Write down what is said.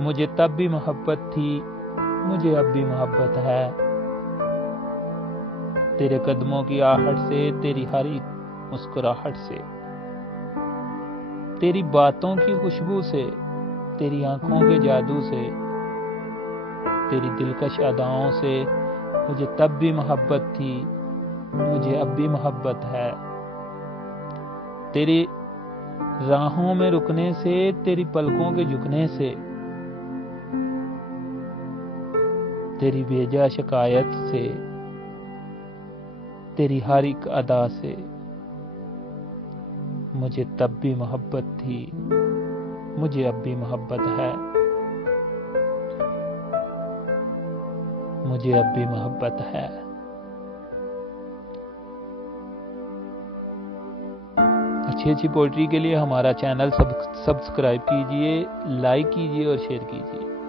मुझे तब भी मोहब्बत थी, मुझे अब भी मोहब्बत है। तेरे कदमों की आहट से, तेरी हर एक मुस्कुराहट से, तेरी बातों की खुशबू से, तेरी आंखों के जादू से, तेरी दिलकश अदाओं से मुझे तब भी मोहब्बत थी, मुझे अब भी मोहब्बत है। तेरी राहों में रुकने से, तेरी पलकों के झुकने से, तेरी बेजा शिकायत से, तेरी हर एक अदा से मुझे तब भी मोहब्बत थी, मुझे अब भी मोहब्बत है। मुझे अब भी मोहब्बत है। अच्छी अच्छी पोइट्री के लिए हमारा चैनल सब्सक्राइब कीजिए, लाइक कीजिए और शेयर कीजिए।